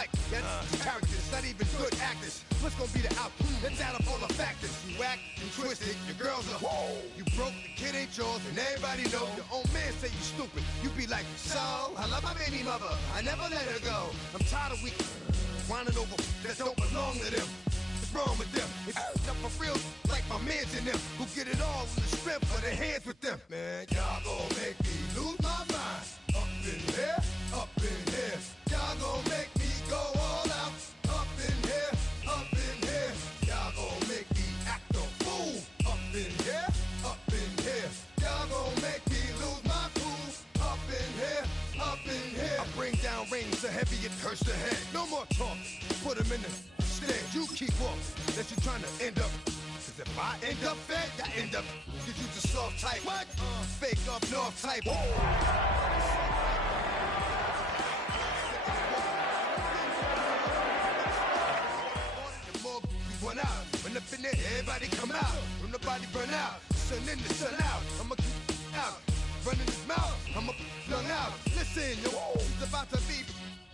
mic. That's characters, not even good actors. What's gonna be the outcome? Let's add up all the factors. You whack, you twisted, your girls are you broke, the kid ain't yours, and everybody know. Your own man say you stupid. You be like, so, I love my baby mother, I never let her go. I'm tired of weak whining over that don't belong to them. What's wrong with them? If up for real, like my mans in them, who get it all in the strength of their hands with them. Man, y'all gon' make me lose my mind. Up in here, up in here. Y'all gon' make me go all out. Up in here, up in here. Y'all gon' make me act a fool. Up in here, up in here. Y'all gon' make me lose my cool. Up in here, up in here. I bring down rain so heavy it hurts the head. No more talk, put them in the stand. You keep walking, that you trying to end up. Cause if I end up fed, I end up. Cause you the soft type. What? Fake up north type. One out, when up in there, everybody come out. When the body burn out, sun in the sun out. I'ma keep out, running his mouth. I'ma young out. Listen, yo, it's about to be.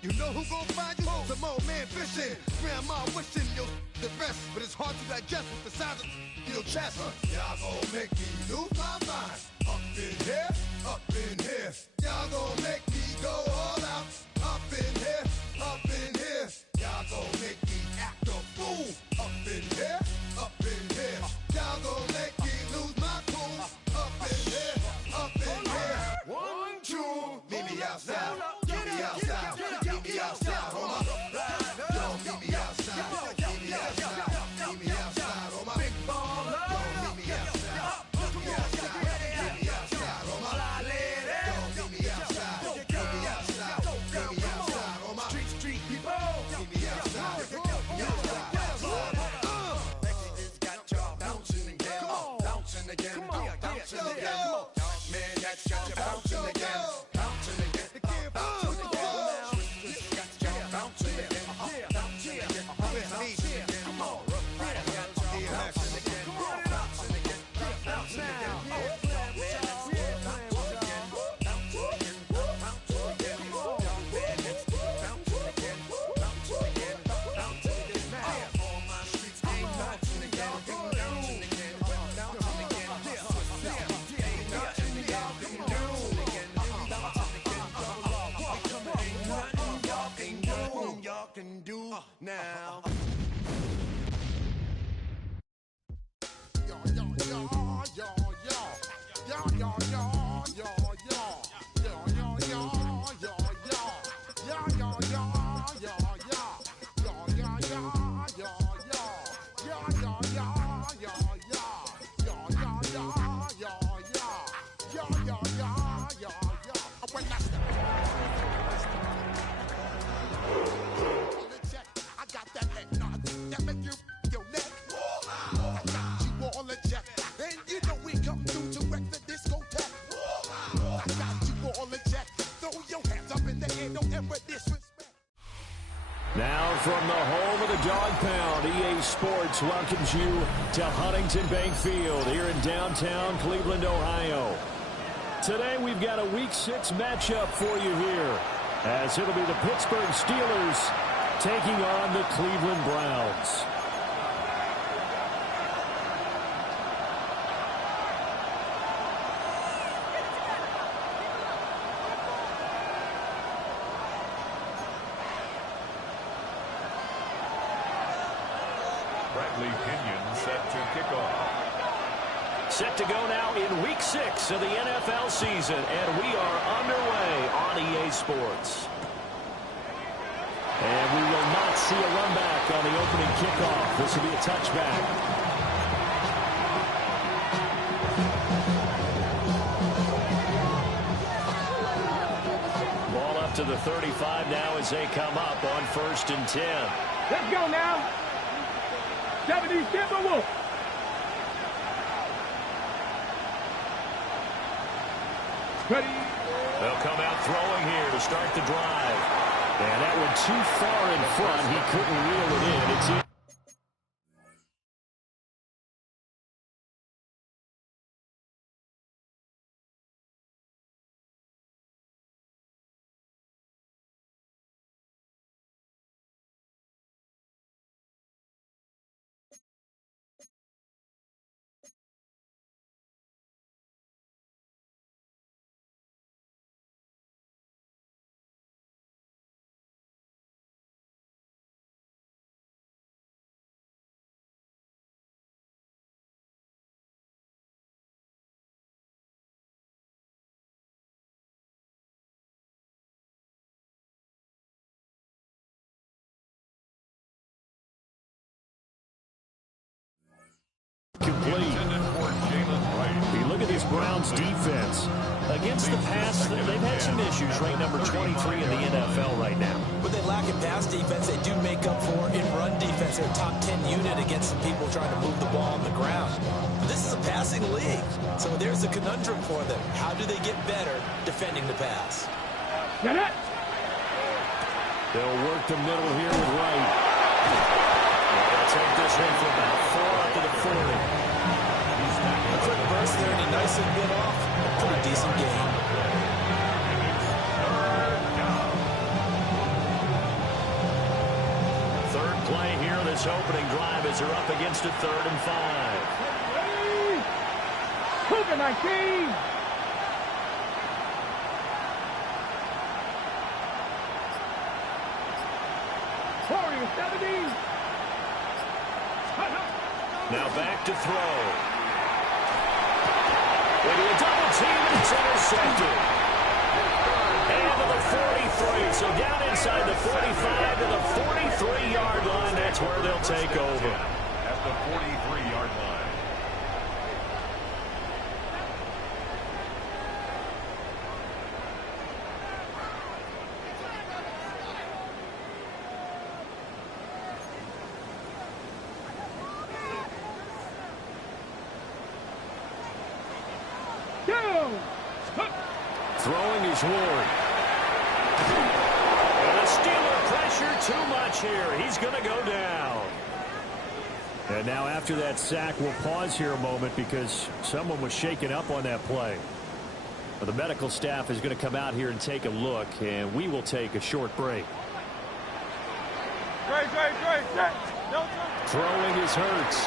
You know who gon' find you? Some old man fishing. Grandma wishing you the best, but it's hard to digest with the sound of your chest. Y'all gon' make me lose my mind. Up in here, up in here. Y'all gon' make me go all out. Up in here, up in here. Y'all gon' make me act a fool. Up in here, up in here. Y'all gon' make me lose my cool. Up in here, up in here. 1, 2, meet me outside. Meet me outside. Meet me outside. On my yo, meet me outside. Meet me outside. Meet me outside. On my big baller. Yo, meet me outside. Meet me outside. Meet me outside. On my yo, meet me outside. Meet me outside. Meet me outside. On my street people. Meet me outside. Meet me outside. Bouncing again, bouncing again, bouncing again. Man, that's got you bouncing again, bouncing again, bouncing again. Switch got you bouncing again, bouncing again, bouncing again. Come on, bouncing again, bouncing again, bouncing again. Can do now. Now from the home of the Dog Pound, EA Sports welcomes you to Huntington Bank Field here in downtown Cleveland, Ohio. Today we've got a Week 6 matchup for you here, as it'll be the Pittsburgh Steelers taking on the Cleveland Browns. Bradley Pinion set to kick off. Set to go now in Week 6 of the NFL season, and we are underway on EA Sports. And we will not see a run back on the opening kickoff. This will be a touchback. Ball up to the 35 now as they come up on 1st and 10. Let's go now. Japanese Timberwolf. Ready. They'll come out throwing here to start the drive. And that went too far in front. He couldn't reel it in. It's in. Browns defense. Against the pass, they've had some issues. Ranked number 23 in the NFL right now. But they lack in pass defense. They do make up for in run defense. They're a top 10 unit against some people trying to move the ball on the ground. But this is a passing league. So there's a conundrum for them. How do they get better defending the pass? They'll work the middle here with Wright. They'll take this one for about 4 up to the 40. A quick burst there, and he nicely bit off. A pretty decent game. Third play here, this opening drive as they're up against a 3rd and 5. Cougar 19. Warrior 70. Now back to throw. Into a double team, and it's intercepted. And to the 43, so down inside the 45 to the 43-yard line. That's where they'll take over. At the 43-yard line. Throwing is Ward. And the Steeler pressure too much here. He's going to go down. And now after that sack, we'll pause here a moment because someone was shaken up on that play. The medical staff is going to come out here and take a look, and we will take a short break. Throwing is Hurts.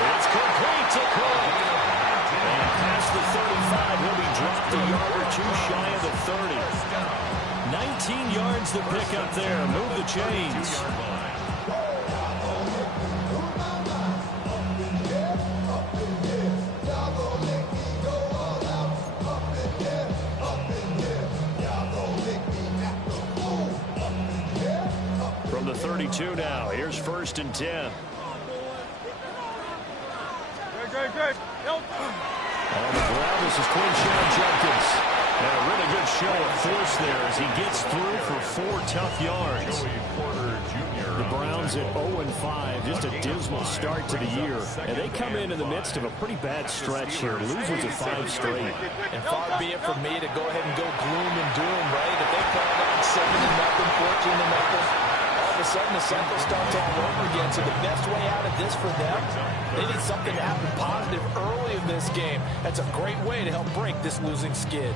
It's complete to Cook. And past the 35, he'll be dropped a yard or two shy of the 30. 19 yards to pick up there. Move the chains. From the 32 now, here's 1st and 10. On the ground, this is Quinshon Judkins. And a really good show of force there as he gets through for 4 tough yards. The Browns at 0-5, just a dismal start to the year. And they come in the midst of a pretty bad stretch here, losing to 5 straight. And far be it from me to go ahead and go gloom and doom, right? If they come down 7-0, 14-0, all of a sudden the cycle starts all over again. So the best way out of this for them, they need something to happen positive early in this game. That's a great way to help break this losing skid.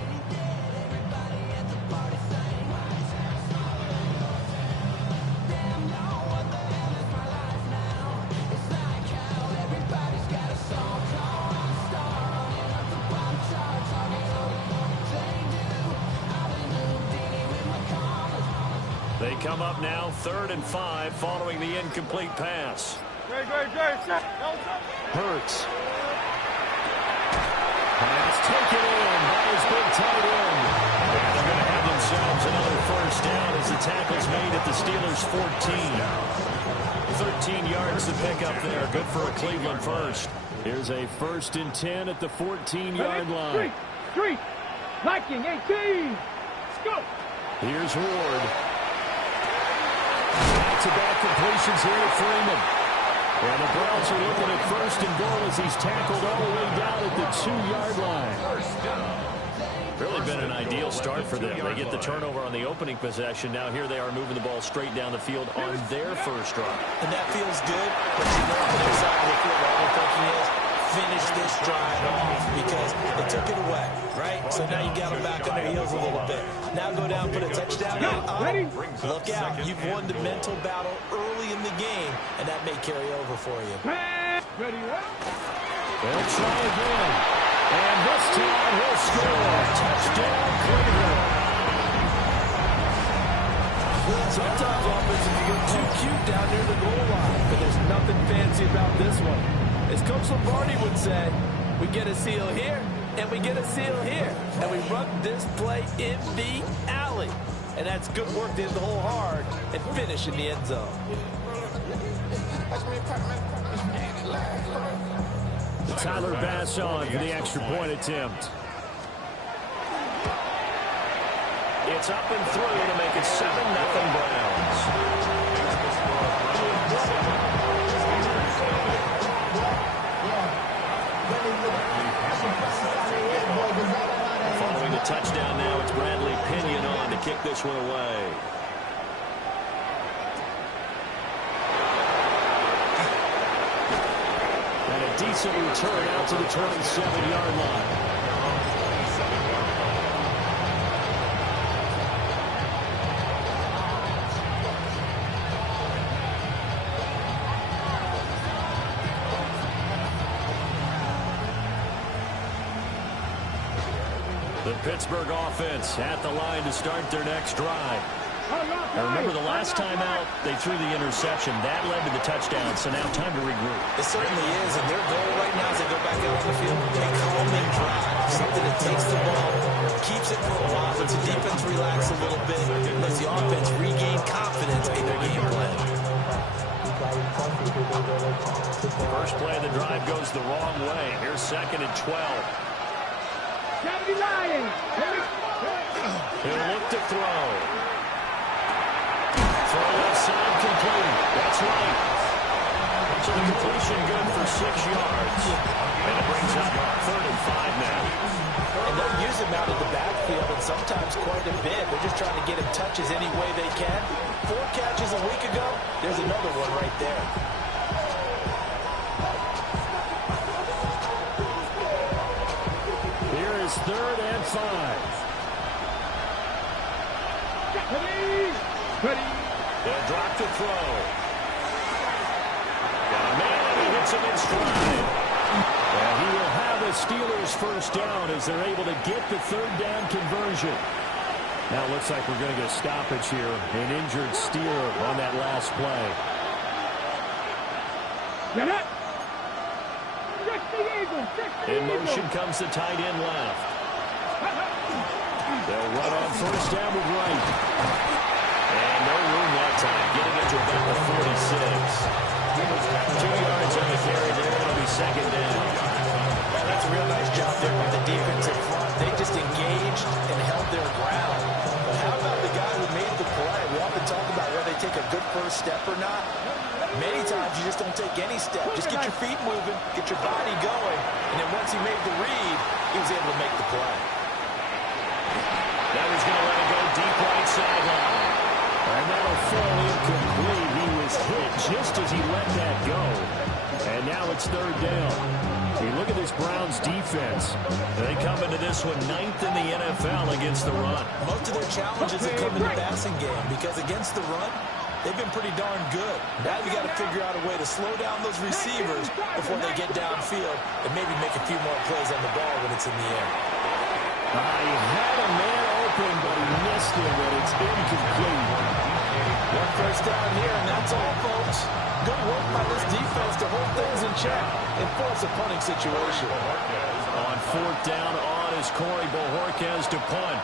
They come up now 3rd and 5 following the incomplete pass. Hurts. Pass taken in by his big tight end. And they're going to have themselves another 1st down as the tackle's made at the Steelers' 14. 13 yards to pick up there. Good for a Cleveland 1st. Here's a 1st and 10 at the 14-yard line. Street. Viking 18. Let's go. Here's Ward. Back-to-back completions here to Freeman. And the Browns are looking at 1st and goal as he's tackled all the way down at the 2-yard line. Really been an ideal start for them. They get the turnover on the opening possession. Now here they are moving the ball straight down the field on their 1st drive. And that feels good, but you know on the other side of the field, all we're thinking is finish this drive off because they took it away, right? So now you got them back on their heels a little bit. Now go down, put a touchdown in. Look out. You've won the mental battle early in the game, and that may carry over for you. They'll try again. And this time he'll score. Touchdown, Cleveland. Sometimes offense, you get too cute down near the goal line, but there's nothing fancy about this one. As Coach Lombardi would say, we get a seal here, and we get a seal here. And we run this play in the alley. And that's good work to hit the hole hard and finish in the end zone. Tyler Bass on for the extra point attempt. It's up and through to make it 7-0 Browns. Following the touchdown now, it's Bradley Pinion on to kick this one away. And a decent return out to the 27-yard line. The Pittsburgh offense at the line to start their next drive. Now remember, the last time out, they threw the interception. That led to the touchdown, so now time to regroup. It certainly is, and their goal right now as they go back out on the field, a calming drive. Something that takes the ball, keeps it for a while, lets the defense relax a little bit, lets the offense regain confidence in their game plan. First play of the drive goes the wrong way. Here's 2nd and 12. He'll look to throw. Throw left side complete. That's right. So the completion good for 6 yards. And it brings up 3rd and 5 now. And they'll use him out of the backfield, and sometimes quite a bit. They're just trying to get him touches any way they can. 4 catches a week ago. There's another one right there. Here is 3rd and 5. They'll drop to throw. Got a man, and he hits him in stride. And he will have a Steelers first down as they're able to get the 3rd down conversion. Now it looks like we're going to get a stoppage here. An injured Steeler on that last play. In motion comes the tight end left. They'll run on first down with Wright. And no room that time, getting it to about the 46. 2 yards on the carry there. It'll be 2nd down. Well, that's a real nice job there by the defensive front. They just engaged and held their ground. But how about the guy who made the play? We often talk about whether they take a good first step or not. Many times you just don't take any step. Just get your feet moving, get your body going, and then once he made the read, he was able to make the play. Now he's going to let it go deep right sideline. And that'll fall incomplete. He was hit just as he let that go. And now it's 3rd down. Hey, look at this Browns defense. They come into this one 9th in the NFL against the run. Most of their challenges have come in the passing game because against the run, they've been pretty darn good. Now you got to figure out a way to slow down those receivers before they get downfield and maybe make a few more plays on the ball when it's in the air. He had a man open, but he missed him, and it's incomplete. One first down here, and that's all, folks. Good work by this defense to hold things in check and force a punting situation. On 4th down on is Corey Bojorquez to punt.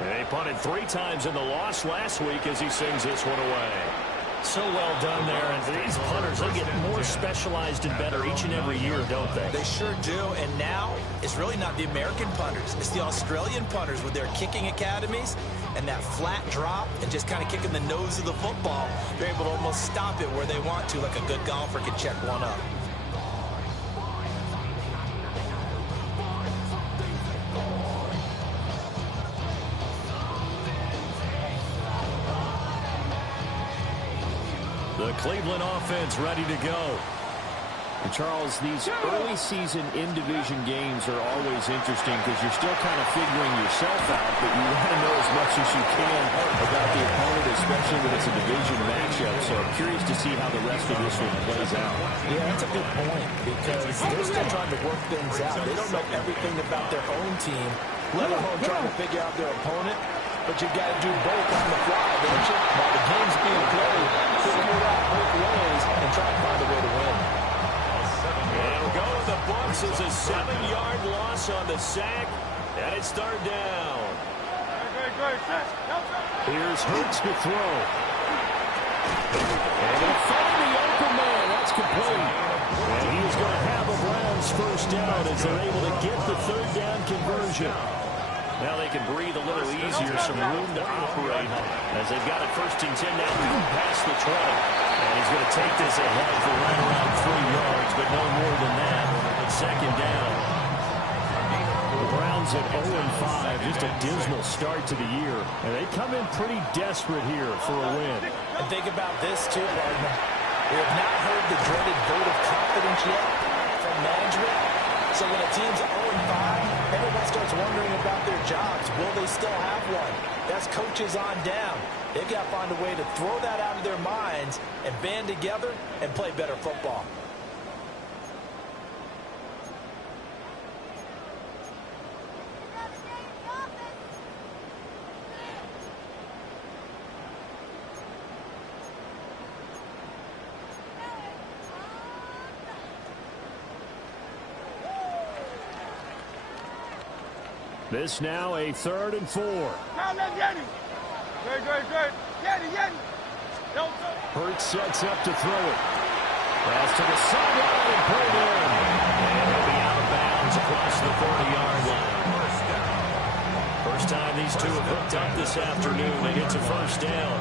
They punted 3 times in the loss last week as he sings this one away. So well done there. And these punters, they get more specialized and better each and every year, don't they? They sure do. And now it's really not the American punters. It's the Australian punters with their kicking academies and that flat drop and just kind of kicking the nose of the football. They're able to almost stop it where they want to, like a good golfer can check one up. The Cleveland offense ready to go. And Charles, these early season in-division games are always interesting because you're still kind of figuring yourself out, but you want to know as much as you can about the opponent, especially when it's a division matchup. So I'm curious to see how the rest of this one plays out. Yeah, that's a good point because they're still trying to work things out. They don't know everything about their own team, let alone trying to figure out their opponent. but you got to do both on the fly, don't you? While the game's being played, figure it out both ways and try to find a way to win. And it'll go in the books as a 7-yard loss on the sack, and it's third down. Here's Hurts to throw. And they'll find the open man. That's complete. And he is going to have a Browns first down as they're able to get the third down conversion. Now they can breathe a little easier, some room to operate as they've got it first and 10 now past the 20. And he's going to take this ahead for right around 3 yards, but no more than that. Second down. The Browns at 0-5, just a dismal start to the year. And they come in pretty desperate here for a win. And think about this too, partner. We have not heard the dreaded vote of confidence yet from management. So when a team's 0-5, everyone starts wondering about their jobs. Will they still have one? That's coaches on down. They've got to find a way to throw that out of their minds and band together and play better football. This now a 3rd and 4. Hurts sets up to throw it. Pass to the sideline and pulled in. And he'll be out of bounds across the 40-yard line. First time these two have hooked up this afternoon. They get to first down.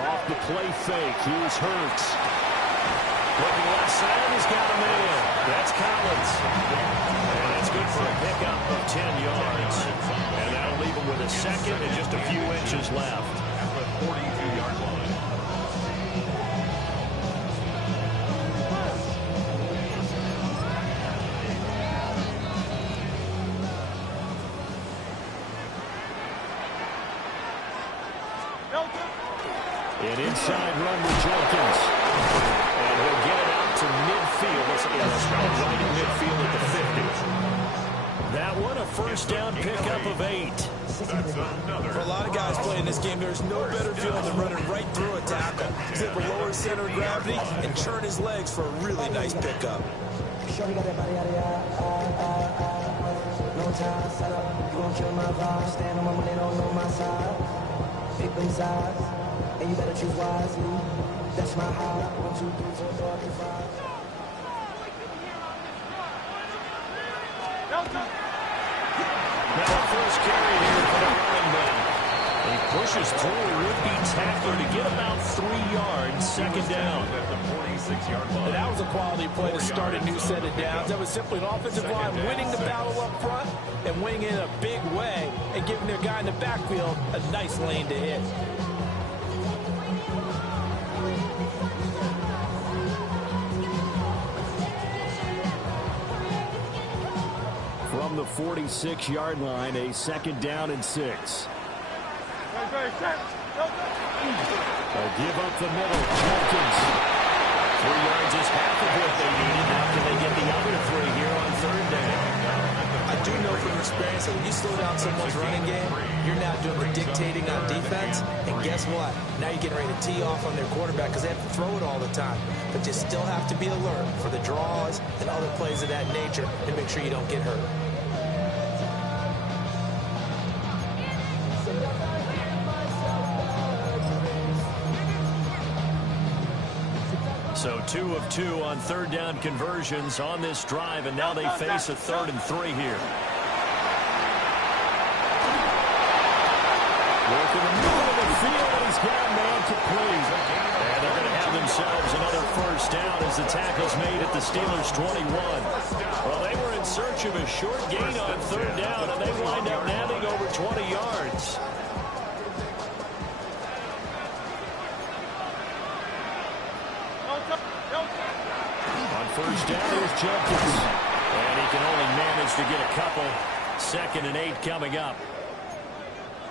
Off the play fake, here's Hurts. Looking left side, he's got a man. That's Collins. And that's good for a pickup of 10 yards. And that'll leave him with a second and just a few inches left. At the 42-yard line. An inside run with Jenkins. And he'll get it out to midfield. That's right in midfield at the 50. That one, a first down pickup of 8. For a lot of guys playing this game, there's no better feeling than running right through a tackle. Zip a lower center of gravity and churn his legs for a really nice pickup. Shorty got that body out of no time, set up, you gon' kill my vibe. Stand on my money, don't know my side. Pick them sides, and you better choose wisely. That's my high. 1, 2, 3, 4, 5. Now the first carry here for the running back. He pushes through a would-be tackler to get about 3 yards, second down. At the 46-yard line. That was a quality play to start a new set of downs. That was simply an offensive line winning the battle up front and winning in a big way and giving their guy in the backfield a nice lane to hit. From the 46-yard line, a second down and 6. A give up the middle. Jenkins. 3 yards is half of what they needed. Now can they get the other 3 here on third down? I do know from experience that when you slow down someone's running game, you're now doing the dictating on defense. And guess what? Now you're getting ready to tee off on their quarterback because they have to throw it all the time. But you still have to be alert for the draws and other plays of that nature to make sure you don't get hurt. So 2 of 2 on third down conversions on this drive, and now they face a 3rd and 3 here. Work in the middle of the field, and he's got a man complete. And they're going to have themselves another first down as the tackle's made at the Steelers' 21. Well, they were in search of a short gain on third down, and they wind up nabbing over 20 yards. first down. Here's Jenkins. And he can only manage to get a couple. 2nd and 8 coming up.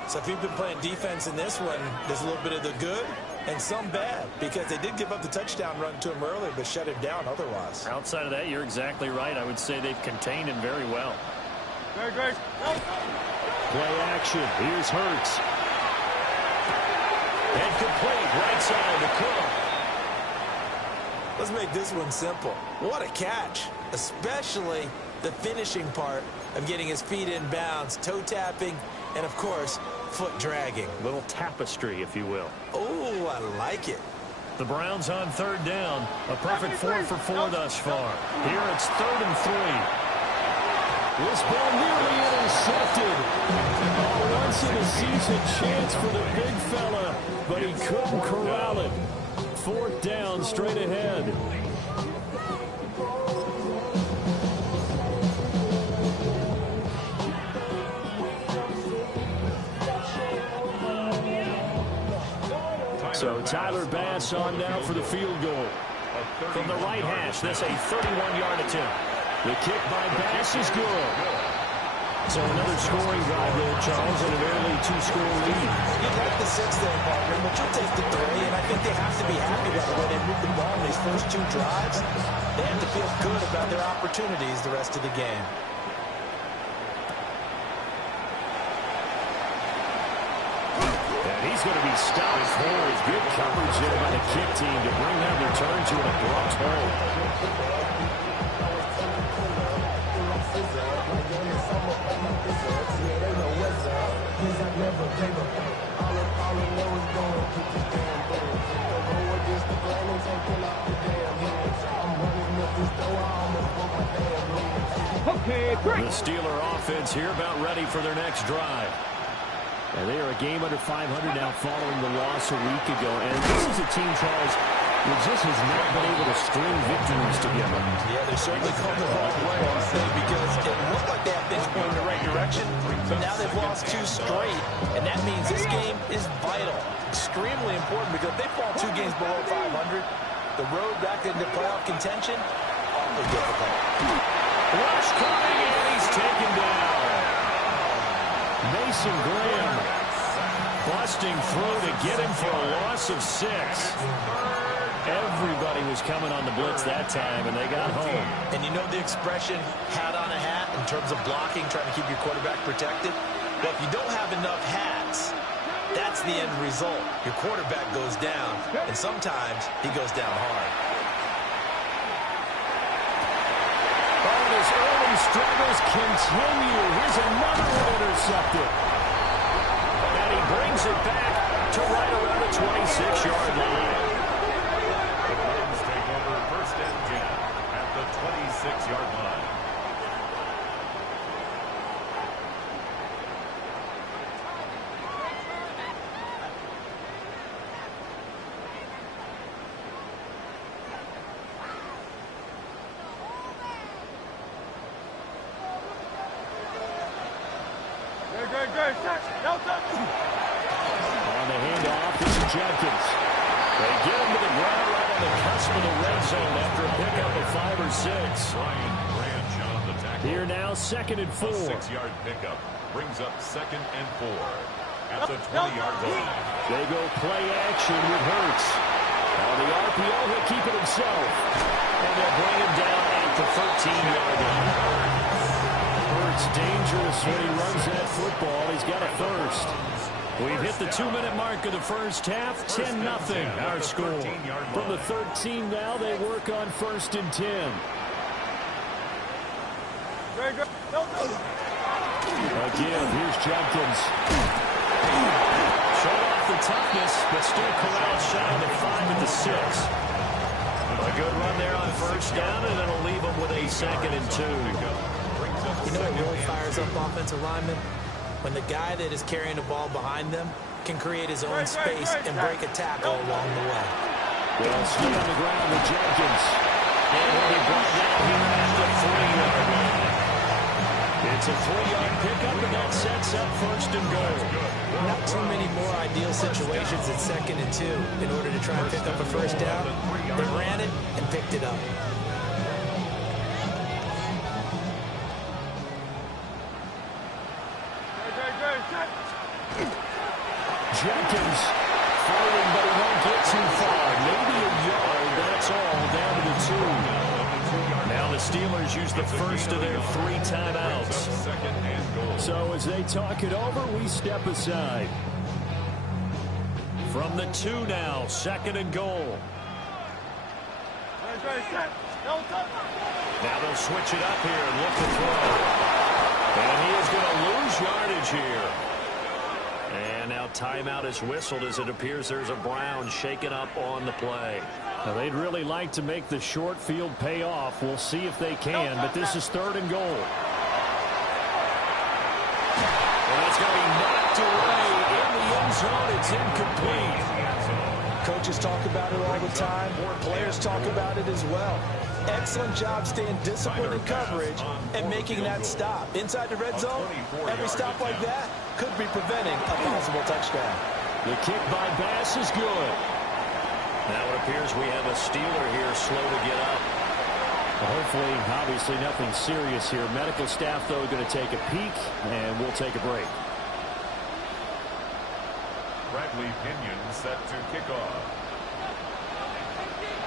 So if you've been playing defense in this one, there's a little bit of the good and some bad, because they did give up the touchdown run to him earlier, but shut him down otherwise. Outside of that, you're exactly right. I would say they've contained him very well. Great. Play action. Here's Hurts. And complete. Right side to Cook. Let's make this one simple. What a catch, especially the finishing part of getting his feet in bounds, toe tapping, and of course, foot dragging. Little tapestry, if you will. Oh, I like it. The Browns on 3rd down. A perfect 4 for 4 thus far. Here it's 3rd and 3. This ball nearly intercepted. Once in a season chance for the big fella, but he couldn't corral it. 4th down, straight ahead. So Tyler Bass on now for the field goal. From the right hash, this a 31-yard attempt. The kick by Bass is good. So another scoring drive there, Charles, and an early 2-score lead. You'd like the 6 there, partner, but you'll take the 3, and I think they have to be happy about the way they moved the ball in these first 2 drives. They have to feel good about their opportunities the rest of the game. And he's going to be stopped for good coverage there by the kick team to bring that return to an abrupt halt. Okay, great. The Steeler offense here about ready for their next drive. And they are a game under 500 now following the loss a week ago. And this is a team, Charles, that just has not been able to string victories together. Yeah, they're certainly come the wrong way, aren't they? Because it looked like they have things going in the right direction, but now they've lost 2 straight, and that means this game is vital, extremely important, because if they fall 2 games below 500, the road back into playoff contention, awfully difficult. Rush coming, and he's taken down. Mason Graham busting through to get him for a loss of 6. Everybody was coming on the blitz that time, and they got home. And you know the expression, hat on a hat, in terms of blocking, trying to keep your quarterback protected? Well, if you don't have enough hats, that's the end result. Your quarterback goes down, and sometimes he goes down hard. Oh, his early struggles continue. Here's another one intercepted. And he brings it back to right around the 26-yard line. The Browns take over 1st and 10 at the 26-yard line. Great. No touch. On the handoff, this is Jenkins. They get him to the ground right on the cusp of the red zone after a pickup of 5 or 6. Brian Branch on the tackle. Here now, 2nd and 4. A 6-yard pickup brings up 2nd and 4 at the 20-yard line. They go play action with Hurts. On the RPO, he'll keep it himself. And they'll bring him down at the 13-yard line. Hurts dangerous when he runs that football. He's got a first. We've hit the 2-minute mark of the first half. 10-0 our score. From the 13 now, they work on 1st and 10. Again, here's Jenkins. Showed off the toughness, but still corralled shy of the 5 at the 6. A good run there on 1st down, and it'll leave them with a 2nd and 2. You know what really fires up offensive linemen? When the guy that is carrying the ball behind them can create his own space and break a tackle along the way. Well, still on the ground with Jenkins. And he'll be brought down here at the 3-yard line. It's a 3-yard pickup, and that sets up 1st and goal. Not too many more ideal situations at 2nd and 2 in order to try and pick up a 1st down. They ran it and picked it up. Jenkins fighting, but he won't get too far. Maybe a yard, that's all, down to the 2. Now the Steelers use the first of their 3 timeouts. So as they talk it over, we step aside. From the 2 now, 2nd and goal. Now they'll switch it up here and look to throw. And he is going to lose yardage here. And now timeout is whistled as it appears there's a Brown shaken up on the play. Now they'd really like to make the short field pay off. We'll see if they can, but this is 3rd and goal. And it's going to be knocked away in the end zone. It's incomplete. Coaches talk about it all the time. Players talk about it as well. Excellent job staying disciplined in coverage and making that stop. Inside the red zone, every stop like that could be preventing a possible touchdown. The kick by Bass is good. Now it appears we have a Steeler here slow to get up. Well, hopefully, obviously nothing serious here. Medical staff, though, going to take a peek, and we'll take a break. Bradley Pinion set to kick off.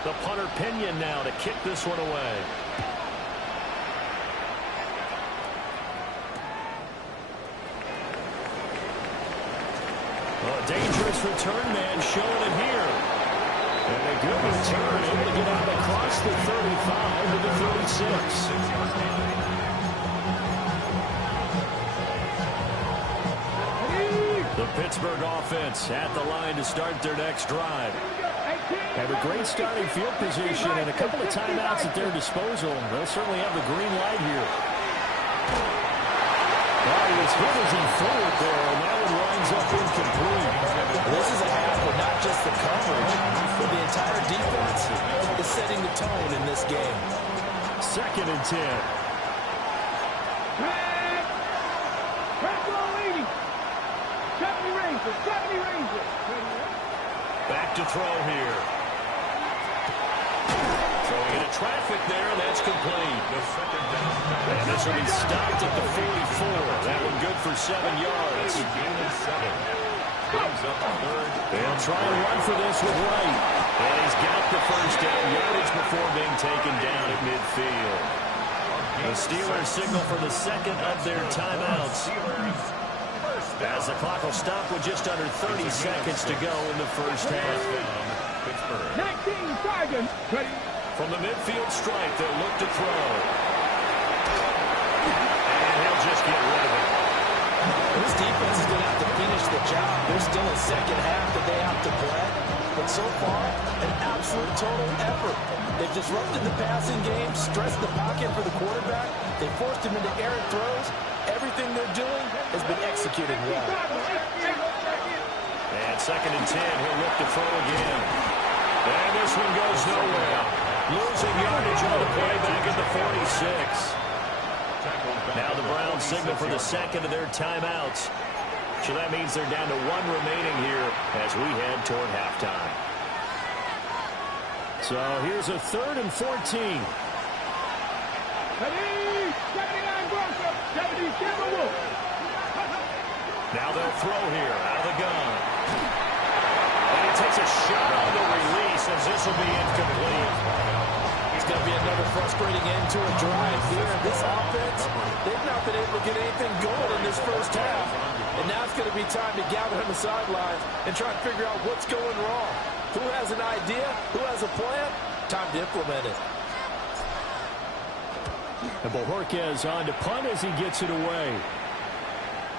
The punter Pinion now to kick this one away. Well, a dangerous return man showing it here. And a good return, able to get out across the 35 to the 36. The Pittsburgh offense at the line to start their next drive. Have a great starting field position and a couple of timeouts at their disposal. They'll certainly have the green light here. Well, he was hit as he threw it there, and that one winds up incomplete. This is a half where not just the coverage, but the entire defense is setting the tone in this game. 2nd and 10. Back to throw here. Throwing into traffic there, and that's complete. And this will be stopped at the 44. That one good for 7 yards. They'll try and run for this with Wright. And he's got the first down yardage before being taken down at midfield. The Steelers signal for the 2nd of their timeouts, as the clock will stop with just under 30 seconds to go in the first half. 19 seconds. From the midfield stripe, they'll look to throw. And he'll just get rid of it. This defense is going to have to finish the job. There's still a 2nd half that they have to play. But so far, an absolute total effort. They've disrupted the passing game, stressed the pocket for the quarterback. They forced him into errant throws. Everything they're doing has been executed well. And 2nd and 10, he'll look to throw again. And this one goes nowhere. Losing yardage on the play back at the 46. Now the Browns signal for the 2nd of their timeouts. So that means they're down to 1 remaining here as we head toward halftime. So here's a 3rd and 14. Now they'll throw here out of the gun. And he takes a shot on the release as this will be incomplete. It's going to be another frustrating end to a drive here. This offense, they've not been able to get anything going in this first half. And now it's going to be time to gather on the sidelines and try and figure out what's going wrong. Who has an idea? Who has a plan? Time to implement it. And Bojorquez on to punt as he gets it away.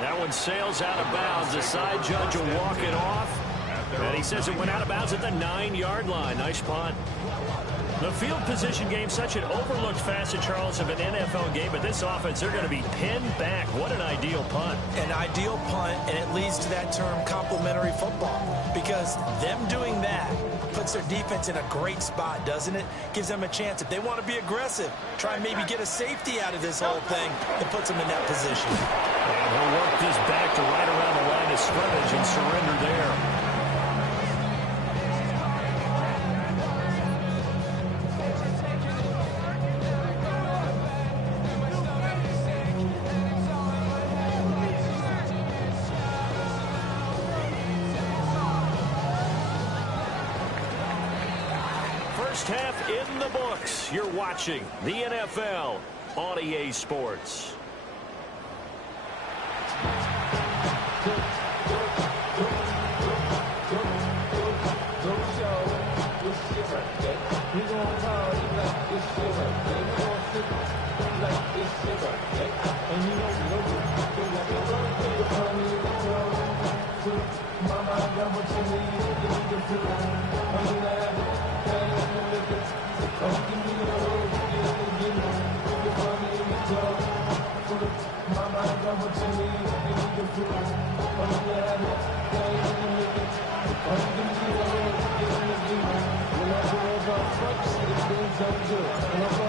That one sails out of bounds. The side judge will walk it off. And he says it went out of bounds at the 9-yard line. Nice punt. The field position game, such an overlooked facet, Charles, of an NFL game. But this offense, they're going to be pinned back. What an ideal punt. An ideal punt, and it leads to that term complementary football. Because them doing that puts their defense in a great spot, doesn't it? Gives them a chance. If they want to be aggressive, try and maybe get a safety out of this whole thing, it puts them in that position. And he'll work this back to right around the line of scrimmage and surrender there. First half in the books. You're watching the NFL on EA Sports.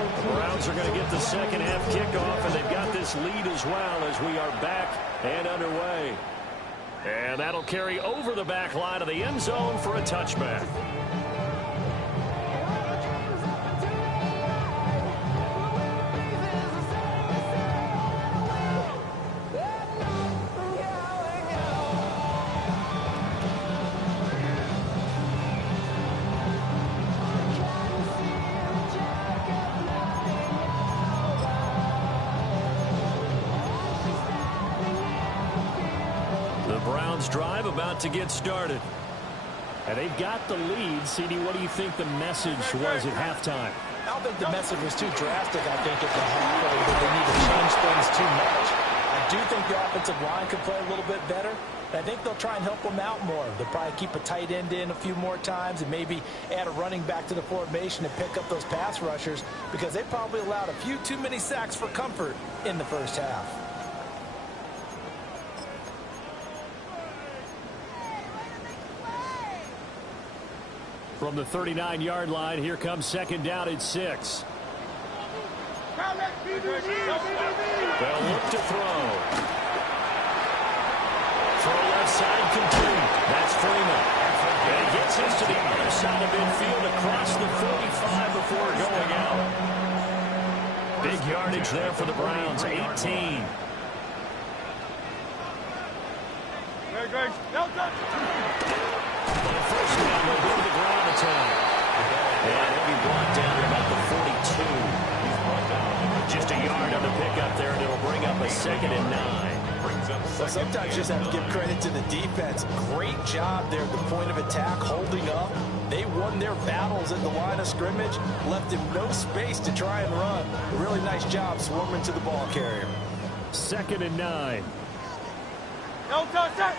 The Browns are going to get the second half kickoff, and they've got this lead as well as we are back and underway. And that'll carry over the back line of the end zone for a touchback. Drive about to get started. And they've got the lead. CD, what do you think the message was at halftime? I don't think the message was too drastic. I think at the halfway that they need to change things too much. I do think the offensive line could play a little bit better. I think they'll try and help them out more. They'll probably keep a tight end in a few more times and maybe add a running back to the formation and pick up those pass rushers because they probably allowed a few too many sacks for comfort in the first half. From the 39-yard line, here comes second down at 6. They'll look to throw. Throw left side complete. That's Freeman. And he gets us to the other side of midfield across the 45 before going out. Big yardage there for the Browns, 18. On first down, they'll go to the ground attack. And he'll be brought down to about the 42. Just a yard on the pickup there, and it'll bring up a 2nd and 9. Well, sometimes you just have to give credit to the defense. Great job there at the point of attack, holding up. They won their battles at the line of scrimmage, left him no space to try and run. A really nice job swarming to the ball carrier. 2nd and 9. No touch.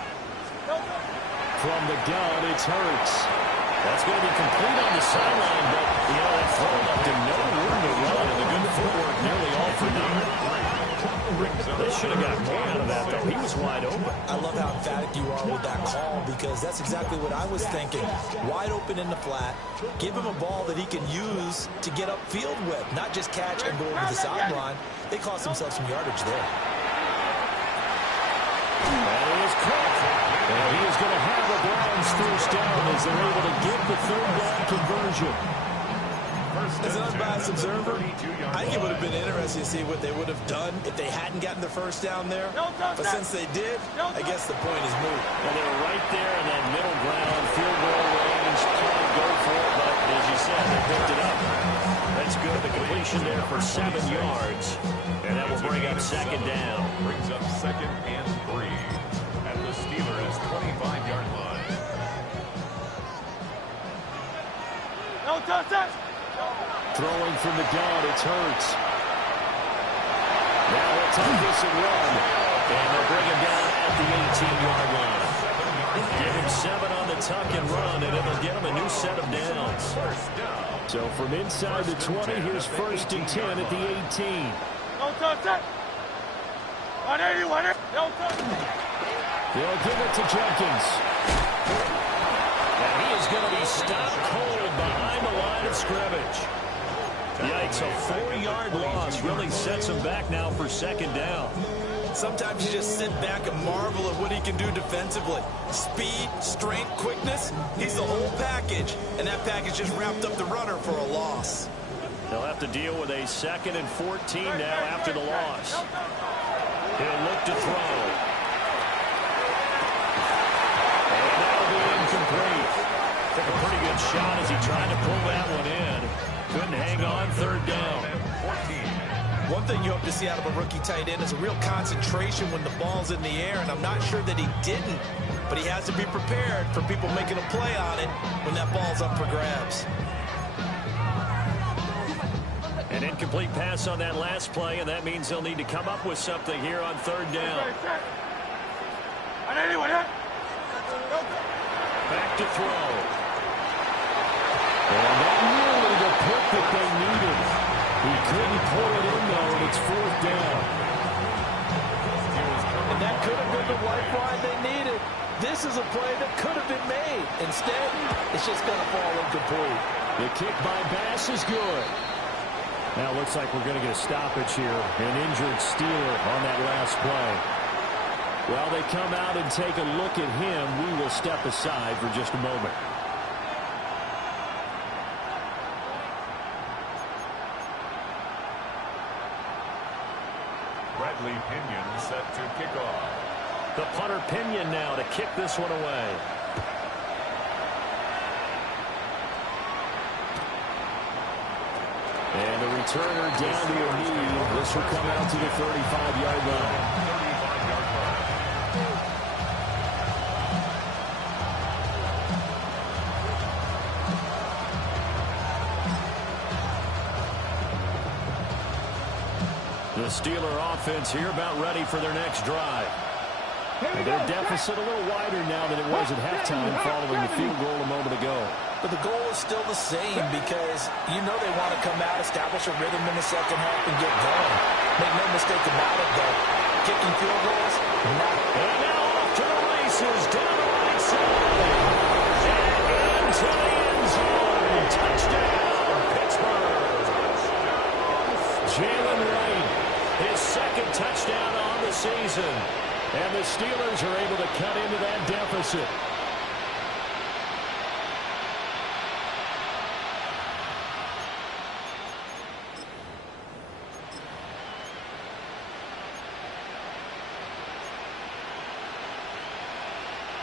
From the gun, it's Hurts. That's going to be complete on the sideline, but, that throw left him no room to run, and the good footwork nearly all for nothing. They should have got more out of that, though. He was wide open. I love how emphatic you are with that call because that's exactly what I was thinking. Wide open in the flat. Give him a ball that he can use to get upfield with, not just catch and go over the sideline. They cost themselves some yardage there. That is Crawford. And he is going to have a Browns first down as they're able to get the third down conversion. As an unbiased observer, I think it would have been interesting to see what they would have done if they hadn't gotten the first down there. But since they did, I guess the point is moot. Well, they were right there in that middle ground, field goal range, trying to go for it, but as you said, they picked it up. That's good. The completion there for 7 yards. And that will bring up 2nd down. Brings up 2nd and 3 at the Steelers' 25-yard line. No touch. Throwing from the gun, it's Hurts. Now they'll take this and run. And they'll bring him down at the 18-yard line. Give him 7 on the tuck and run, and it'll get him a new set of downs. So from inside the 20, here's 1st and 10 at the 18. No touch. 180. No touch. They'll give it to Jenkins. And he is going to be stopped cold behind the line of scrimmage. Yikes, a 4-yard loss really sets him back now for 2nd down. Sometimes you just sit back and marvel at what he can do defensively. Speed, strength, quickness, he's the whole package. And that package just wrapped up the runner for a loss. They'll have to deal with a 2nd and 14 now after the loss. He'll look to throw. And that'll be incomplete. Took a pretty good shot as he tried to pull that one in. Couldn't hang on, third down. 14. One thing you hope to see out of a rookie tight end is a real concentration when the ball's in the air, and I'm not sure that he didn't, but he has to be prepared for people making a play on it when that ball's up for grabs. An incomplete pass on that last play, and that means they'll need to come up with something here on third down. Back to throw. And that really the pick that they needed. He couldn't pull it in, though, and it's fourth down. And that could have been the lifeline they needed. This is a play that could have been made. Instead, it's just going to fall incomplete. The kick by Bass is good. Now it looks like we're going to get a stoppage here. An injured Steeler on that last play. While they come out and take a look at him, we will step aside for just a moment. Bradley Pinion set to kick off. The punter Pinion now to kick this one away. And the returner down to a knee. This will come out to the 35-yard line. 35-yard line. The Steeler offense here about ready for their next drive. And their deficit a little wider now than it was at halftime following the field goal a moment ago. But the goal is still the same because you know they want to come out, establish a rhythm in the second half, and get going. Make no mistake about it, though. Kicking field goals, not. And now off to the races, down the right side. And into the end zone. Touchdown, Pittsburgh. Jalen Wright, his second touchdown on the season. And the Steelers are able to cut into that deficit.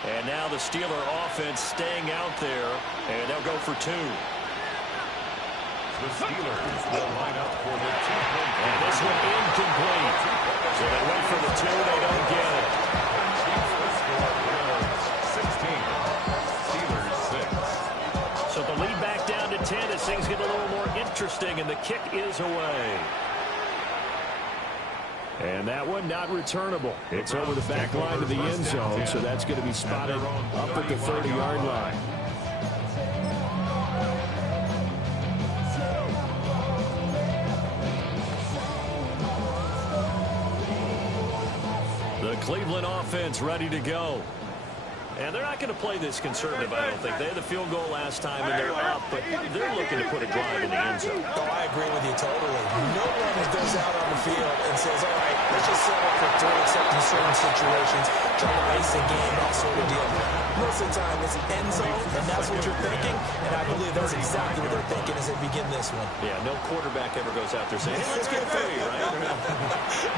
And now the Steeler offense staying out there, and they'll go for two. The Steelers will line up for the two-point. And this one incomplete. So they wait for the two, they don't get it. Chiefs the score is 16. Steelers 6. So the lead back down to 10 as things get a little more interesting, and the kick is away. And that one not returnable. It's over the back line of the end zone, so that's going to be spotted up at the 30-yard line. The Cleveland offense ready to go. And they're not going to play this conservative, I don't think. They had the field goal last time, and they're up, but they're looking to put a drive in the end zone. Oh, I agree with you totally. No one goes out on the field and says, all right, let's just settle for three, except in certain situations, try to ice a game, that sort of deal. Most of the time, it's end zone, and that's what you're thinking, and I believe that's exactly what they're thinking as they begin this one. Yeah, no quarterback ever goes out there saying, hey, let's get three, right?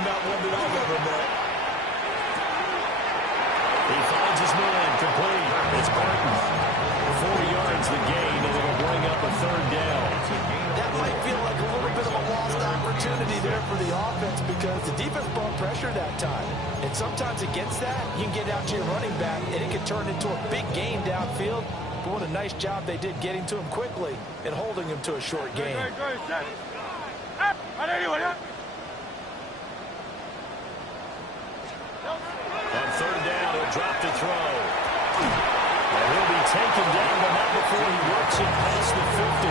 Not one that I've ever met. He finds his man, complete. It's Barton. 40 yards the gain, and it'll bring up a third down. That might feel like a little bit of a lost opportunity there for the offense because the defense brought pressure that time. And sometimes against that, you can get out to your running back, and it can turn into a big gain downfield. But what a nice job they did getting to him quickly and holding him to a short gain. On third down, he'll drop to throw. And he'll be taken down, but not before he works it past the 50.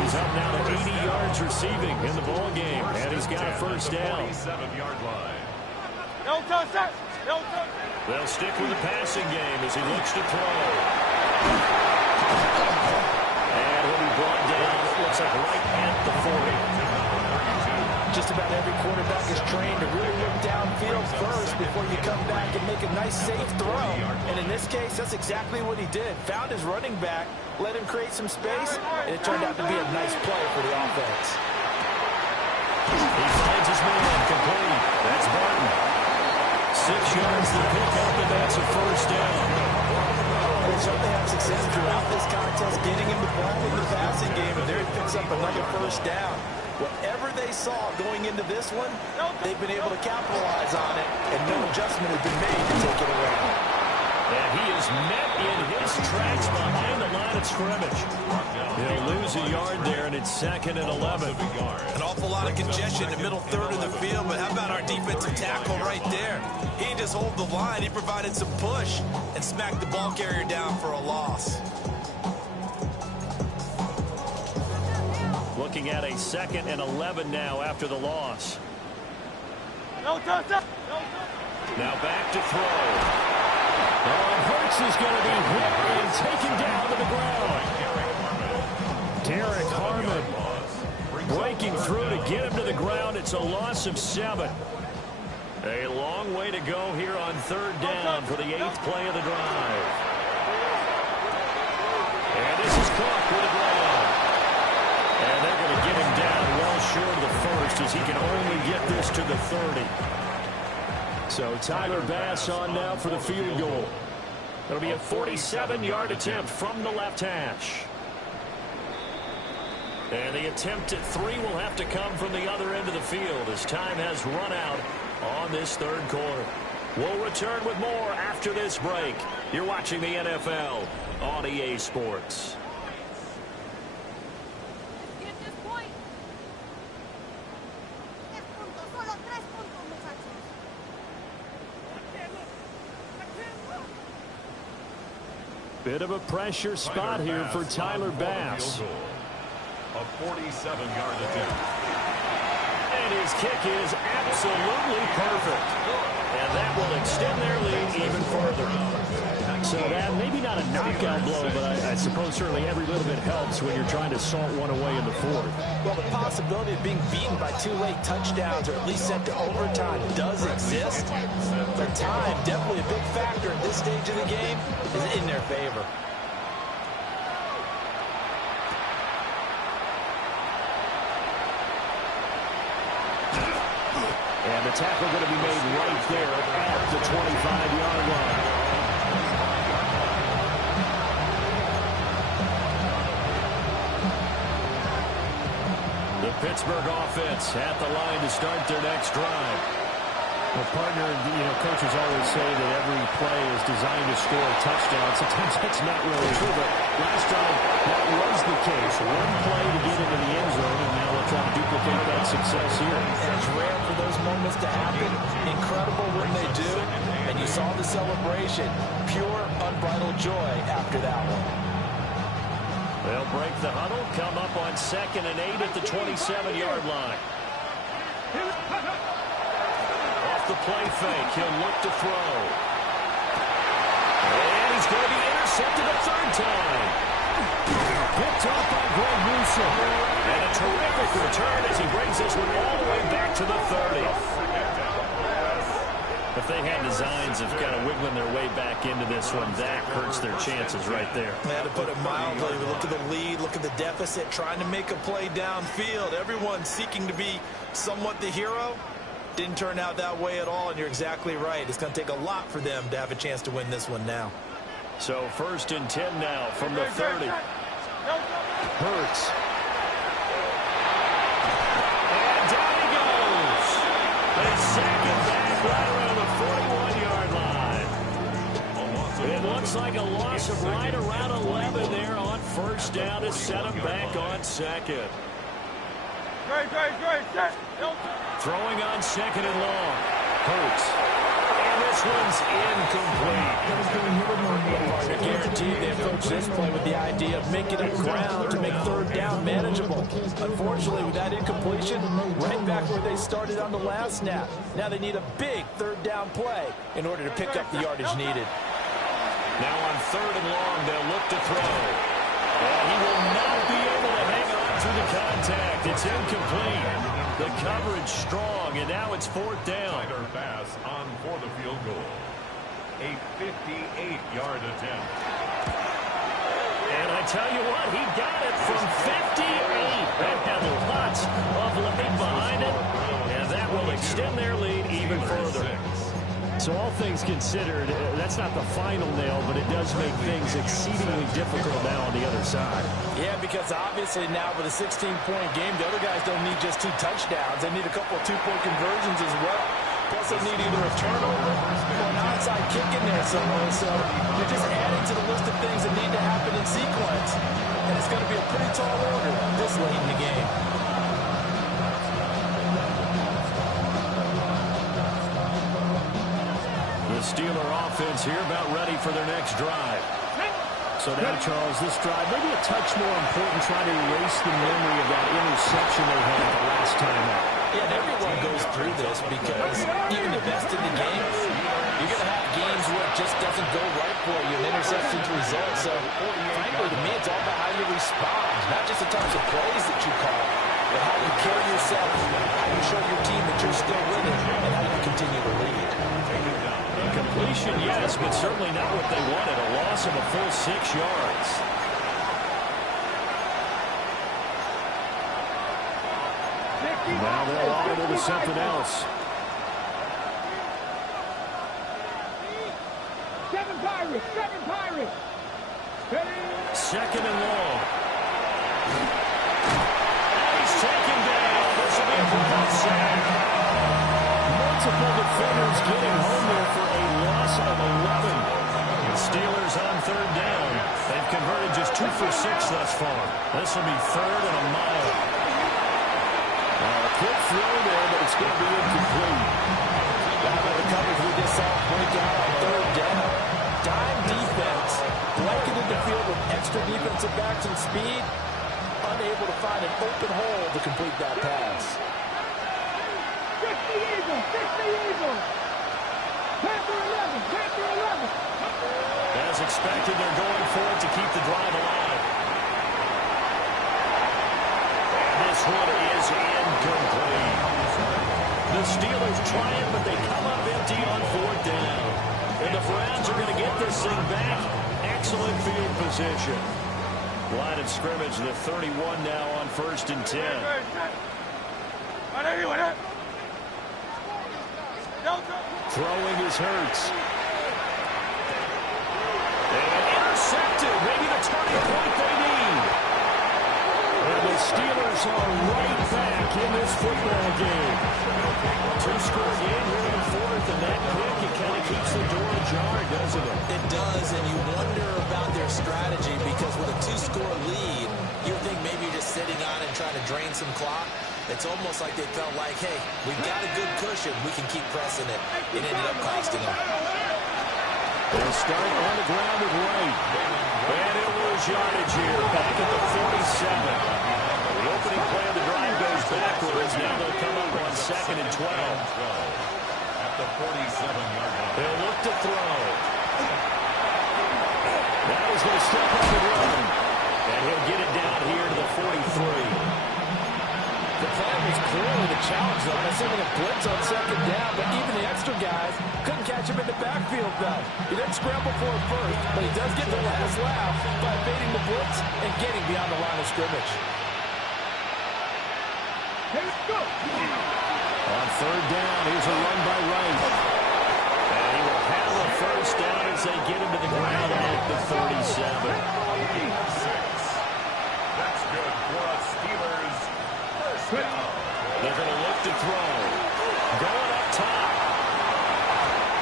He's up now to 80 yards receiving in the ball game, and he's got a first down. 27-yard line. They'll stick with the passing game as he looks to throw. And he'll be brought down, it looks like right at the 40. Just about every quarterback is trained to really look downfield first before you come back and make a nice, safe throw. And in this case, that's exactly what he did. Found his running back, let him create some space, and it turned out to be a nice play for the offense. He finds his man, complete. That's Barton. 6 yards to pick up, and that's a first down. It's certainly had success throughout this contest getting him the ball in the passing game, and there he picks up another first down. Whatever they saw going into this one, they've been able to capitalize on it, and no adjustment has been made to take it away. And he is met in his tracks behind the line of scrimmage. He'll lose a yard there, and it's 2nd and 11. An awful lot of congestion in the middle third of the field, but how about our defensive tackle right there? He didn't just hold the line, he provided some push and smacked the ball carrier down for a loss. Looking at a 2nd and 11 now after the loss. Now back to throw. Hurts is going to be hit and taken down to the ground. Derek Harmon breaking through to get him to the ground. It's a loss of 7. A long way to go here on 3rd down for the 8th play of the drive. And this is Cook with a ground. And they're going to get him down well short of the first as he can only get this to the 30. So Tyler Bass on now for the field goal. It'll be a 47-yard attempt from the left hash. And the attempt at 3 will have to come from the other end of the field as time has run out on this 3rd quarter. We'll return with more after this break. You're watching the NFL on EA Sports. Bit of a pressure spot here for Tyler Bass. A 47-yard attempt. And his kick is absolutely perfect. And that will extend their lead even further. So that, maybe not a knockout blow, but I suppose certainly every little bit helps when you're trying to salt one away in the 4th. Well, the possibility of being beaten by 2 late touchdowns or at least sent to overtime does exist. But time, definitely a big factor at this stage of the game, is in their favor. And the tackle going to be made right there at the 25-yard line. The Pittsburgh offense at the line to start their next drive. Well, partner, coaches always say that every play is designed to score a touchdown. Sometimes that's not really true, but last time that was the case. One play to get into the end zone, and now they'll try to duplicate that success here. And it's rare for those moments to happen. Incredible when they do. And you saw the celebration. Pure, unbridled joy after that one. They'll break the huddle, come up on 2nd and 8 at the 27-yard line. Off the play fake, he'll look to throw. And he's going to be intercepted a 3rd time. Picked off by Greg Newsome. And a terrific return as he brings this one all the way back to the 30. If they had designs of kind of wiggling their way back into this one, that hurts their chances right there. Yeah, to put it mildly, look at the lead, look at the deficit, trying to make a play downfield. Everyone seeking to be somewhat the hero. Didn't turn out that way at all, and you're exactly right. It's going to take a lot for them to have a chance to win this one now. So 1st and 10 now from the 30. Hurts. And down he goes. They sack him back right around the 41-yard line. It looks like a loss of right around 11 there on 1st down to set him back on 2nd. Throwing on 2nd and long. Hurts. And this one's incomplete. Guaranteed they approach this play with the idea of making up ground to make 3rd down manageable. Unfortunately, with that incompletion, right back where they started on the last snap. Now they need a big 3rd down play in order to pick up the yardage needed. Now on 3rd and long, they'll look to throw. And he will not be able to hang on to the contact. It's incomplete. The coverage strong, and now it's 4th down. Tyler Bass on for the field goal. A 58-yard attempt. And I tell you what, he got it from 58. That had lots of leg behind it, and that will extend their lead even further. So all things considered, that's not the final nail, but it does make things exceedingly difficult now on the other side. Yeah, because obviously now with a 16-point game, the other guys don't need just 2 touchdowns. They need a couple of 2-point conversions as well. Plus they need either a turnover or an onside kick in there somewhere. So you're just adding to the list of things that need to happen in sequence. And it's going to be a pretty tall order this late in the game. The Steeler offense here about ready for their next drive. So now, Charles, this drive maybe a touch more important, trying to erase the memory of that interception they had the last time out. Yeah, and everyone goes through this because even the best in the game, you're going to have games where it just doesn't go right for you, and interceptions result. So, frankly, to me, it's all about how you respond, not just the types of plays that you call, but how you carry yourself, how you show your team that you're still winning, and how you continue to lead. Completion, yes, but certainly not what they wanted. A loss of a full 6 yards. Now they'll on into something else. 7 Pirates, 7 Pirates. Second and long. And he's taken down. This will be a broad sack. Multiple defenders getting home there for a loss of 11. Steelers on third down. They've converted just 2 for 6 thus far. This will be 3rd and a mile. A quick throw there, but it's going to be incomplete. How about the coverage we just saw break out on 3rd down? Dime defense, blanketed the field with extra defensive backs and speed, unable to find an open hole to complete that pass. 50 Eagles, 50 Eagles. Panther 11, Panther 11. As expected, they're going for it to keep the drive alive. And this one is incomplete. The Steelers try it, but they come up empty on 4th down. And the Browns are going to get this thing back. Excellent field position. Line of scrimmage, the 31 now on 1st and 10. Throwing is Hurts. And intercepted. Maybe the turning point they need. And the Steelers are right back in this football game. 2-score game here in the 4th, and that pick, it kind of keeps the door ajar, doesn't it? It does, and you wonder about their strategy because with a 2-score lead, you think maybe you're just sitting on and trying to drain some clock. It's almost like they felt like, hey, we've got a good cushion. We can keep pressing it. It ended up costing them. They'll start on the ground with Wright. And it was yardage here, back at the 47. The opening play of the drive goes backwards. Now they'll come up on 2nd and 12. At the 47-yard line. They'll look to throw. Now he's going to step up and run. And he'll get it down here to the 43. The plan was clearly to challenge them by sending a blitz on 2nd down, but even the extra guys couldn't catch him in the backfield though. He didn't scramble for it first, but he does get the last laugh by evading the blitz and getting beyond the line of scrimmage. Let's go. On 3rd down, here's a run by Wright. And he will have a 1st down as they get him to the ground at the 37. That's good for a Steelers first down. They're going to look to throw. Going up top.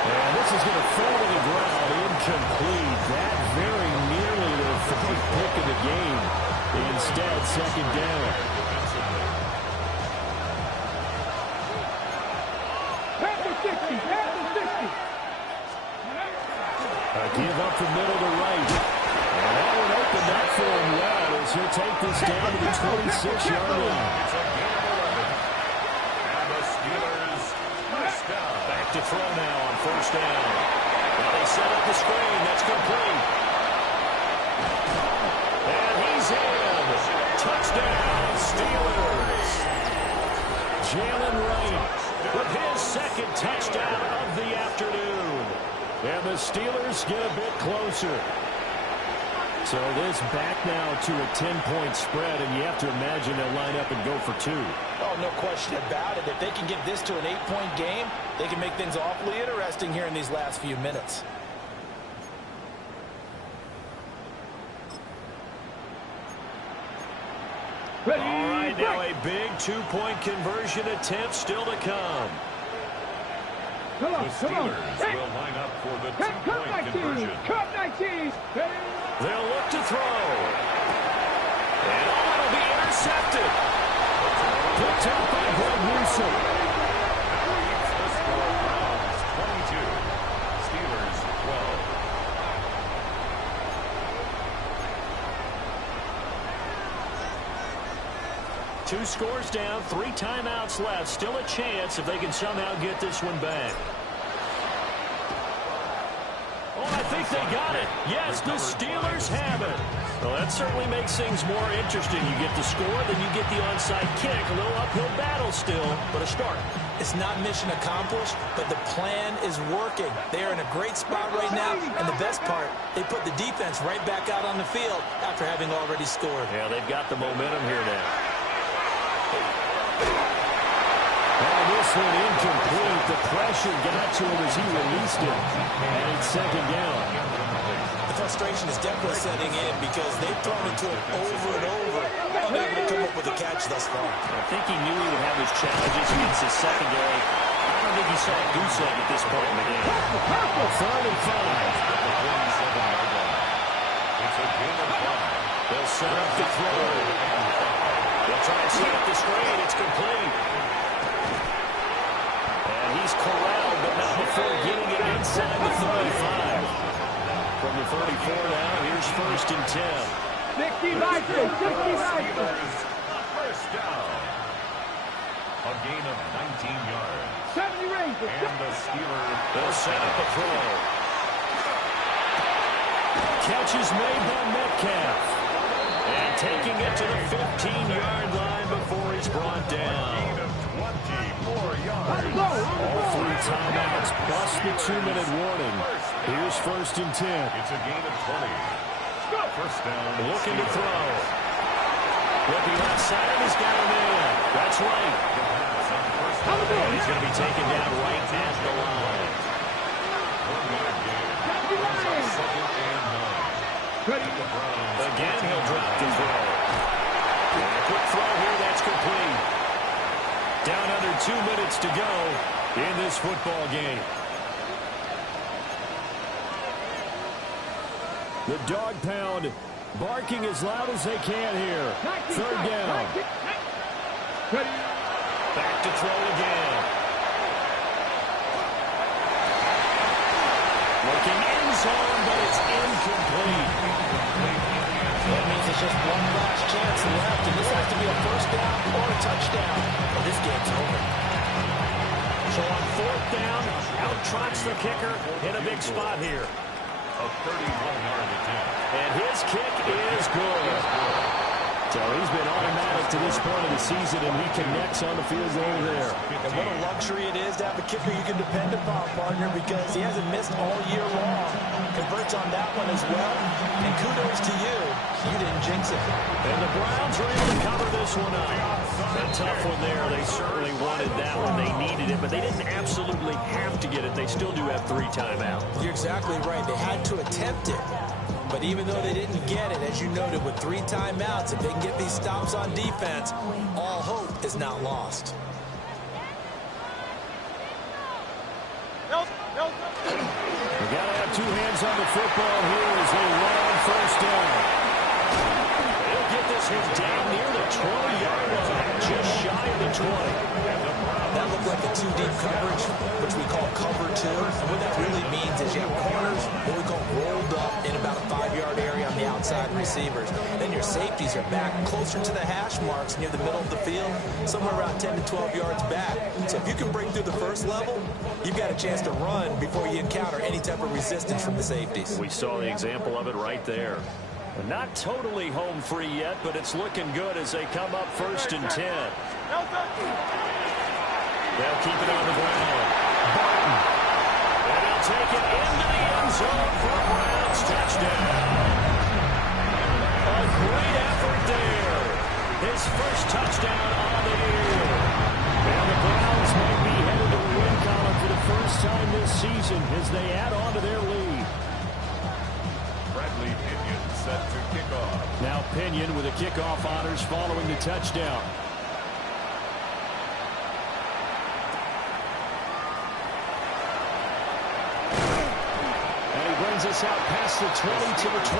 And this is going to fall to the ground. Incomplete. That very nearly the 4th pick of the game. Instead, 2nd down. Panther 60, Panther 60. A give up the middle to Wright. And that one opened up for him well as he'll take this down to the 26-yard line. It's a gain of 11. And the Steelers first down. Back to throw now on 1st down. Now they set up the screen. That's complete. And he's in. Touchdown, Steelers. Jalen Wright with his 2nd touchdown of the afternoon. And the Steelers get a bit closer. So this back now to a 10-point spread, and you have to imagine they'll line up and go for 2. Oh, no question about it. If they can get this to an 8-point game, they can make things awfully interesting here in these last few minutes. All right, now a big 2-point conversion attempt still to come. The Steelers will line up for the 2-point conversion. They'll look to throw. And it'll be intercepted. Picked up by Greg Newsome. The score, Browns 22, Steelers 12. Two scores down, 3 timeouts left. Still a chance if they can somehow get this one back. Oh, I think they got it. Yes, the Steelers have it. Well, that certainly makes things more interesting. You get the score, then you get the onside kick. A little uphill battle still, but a start. It's not mission accomplished, but the plan is working. They're in a great spot right now, and the best part, they put the defense right back out on the field after having already scored. Yeah, they've got the momentum here now. And this one incomplete. The pressure got to him as he released it. And it's second down. The frustration is definitely setting in because they've thrown it to him over and over, unable to come up with a catch thus far. I think he knew he would have his challenges against his secondary. I don't think he saw it do so at this point in the game. 3rd and 5. It's a gain of 5. They'll set up the throw. They'll try and set up the screen. It's complete. And he's corralled, but not before getting it inside the 35. From the 34 now, here's 1st and 10. 65. First down. A gain of 19 yards. 70 Rangers. And the Steelers They'll set up a throw. Catch is made by Metcalf. And taking it to the 15-yard line before he's brought down. gain of 24 yards. All 3 timeouts plus the 2-minute warning. Here's 1st and 10. It's a gain of 20. First down. Looking to throw. Looking outside, and he's got a man. That's right. And he's going to be taken down right at the line. 1-yard gain. Second and 9. The Browns. Again, he'll drop the throw. And a quick throw here, that's complete. Down under 2 minutes to go in this football game. The dog pound barking as loud as they can here. 3rd down. Back to throw again. Looking end zone, but it's incomplete. That means it's just one last chance left, and this has to be a first down or a touchdown, or this game's over. So on 4th down, out trots the kicker in a big spot here. A 31-yard attempt. And his kick is good. So he's been automatic to this point of the season, and he connects on the field goal there. And what a luxury it is to have a kicker you can depend upon, partner, because he hasn't missed all year long. Converts on that one as well. And kudos to you. You didn't jinx it. And the Browns are able to cover this one up. A tough one there. They certainly wanted that one. They needed it, but they didn't absolutely have to get it. They still do have 3 timeouts. You're exactly right. They had to attempt it. But even though they didn't get it, as you noted, with 3 timeouts, if they can get these stops on defense, all hope is not lost. We got to have 2 hands on the football here as they run on 1st down. They'll get this one down near the 20-yard line, just shy of the 20. That looked like a 2-deep coverage, which we call cover 2. And what that really means is you have corners, what we call rolled up in about a 5-yard area on the outside receivers. Then your safeties are back closer to the hash marks near the middle of the field, somewhere around 10 to 12 yards back. So if you can break through the first level, you've got a chance to run before you encounter any type of resistance from the safeties. We saw the example of it right there. Not totally home free yet, but it's looking good as they come up 1st and 10. They'll keep it on the ground. Barton. And they'll take it into the end zone for a Browns touchdown. great effort there. His first touchdown on the year. And the Browns might be headed to the win column for the first time this season as they add on to their lead. Bradley Pinion set to kick off. Now Pinion with the kickoff honors following the touchdown. And he brings us out past the 20 to the 24.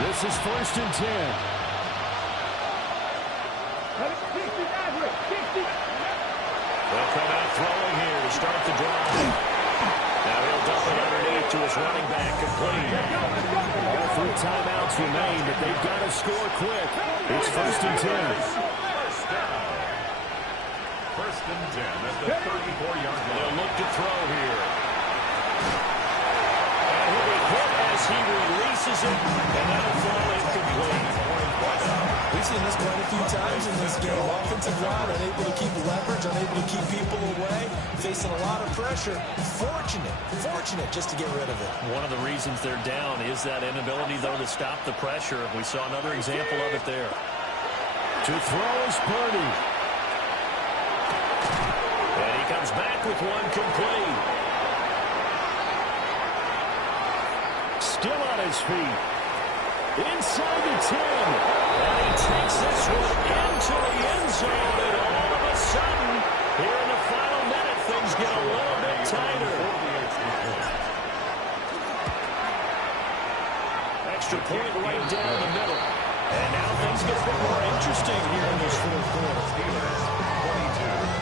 This is 1st and 10. They'll come out throwing here to start the drive. Now he'll dump it underneath to his running back, complete. All 3 timeouts remain, but they've got to score quick. It's 1st and 10. First down. 1st and 10 at the 34-yard line. They'll look to throw here. And he'll be hit as he releases it, and that'll fall incomplete. We've seen this quite a few times in this game. Offensive line unable to keep leverage, unable to keep people away, facing a lot of pressure. Fortunate just to get rid of it. One of the reasons they're down is that inability, though, to stop the pressure. We saw another example of it there. To throw is Purdy. And he comes back with one complete. Still on his feet. Inside the 10. And he takes this one into the end zone. And all of a sudden, here in the final minute, things get a little bit tighter. Extra point right down the middle. And now things get a bit more interesting here in this 4th quarter. Steelers 22.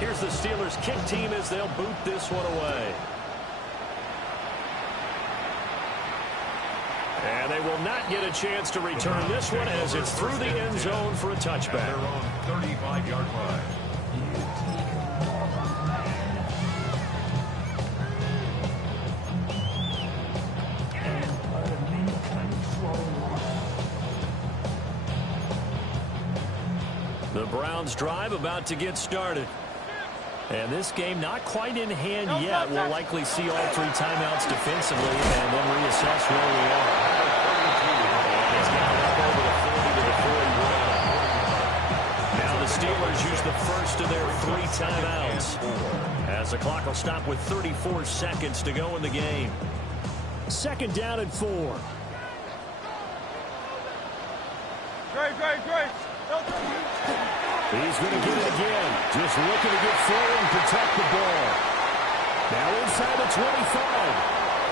Here's the Steelers kick team as they'll boot this one away. And they will not get a chance to return this one as it's through the end zone for a touchback. Their own 35-yard line. The Browns drive about to get started. And this game not quite in hand yet. We'll likely see all 3 timeouts defensively and then reassess where we are. It's got up over the 40 to the 41. Now the Steelers use the first of their 3 timeouts, as the clock will stop with 34 seconds to go in the game. 2nd down and 4. Great. He's going to get it again. Just looking to get forward and protect the ball. Now inside the 25.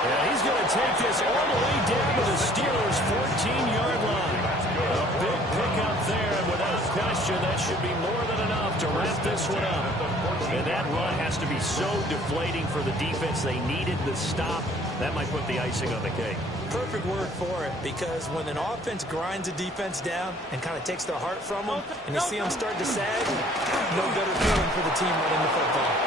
And he's going to take this all the way down to the Steelers' 14-yard line. A big pickup there, and without question, that should be more than enough to wrap this one up. And that run has to be so deflating for the defense. They needed the stop. That might put the icing on the cake. Perfect word for it, because when an offense grinds a defense down and kind of takes the heart from them, and you see them start to sag, no better feeling for the team running the football.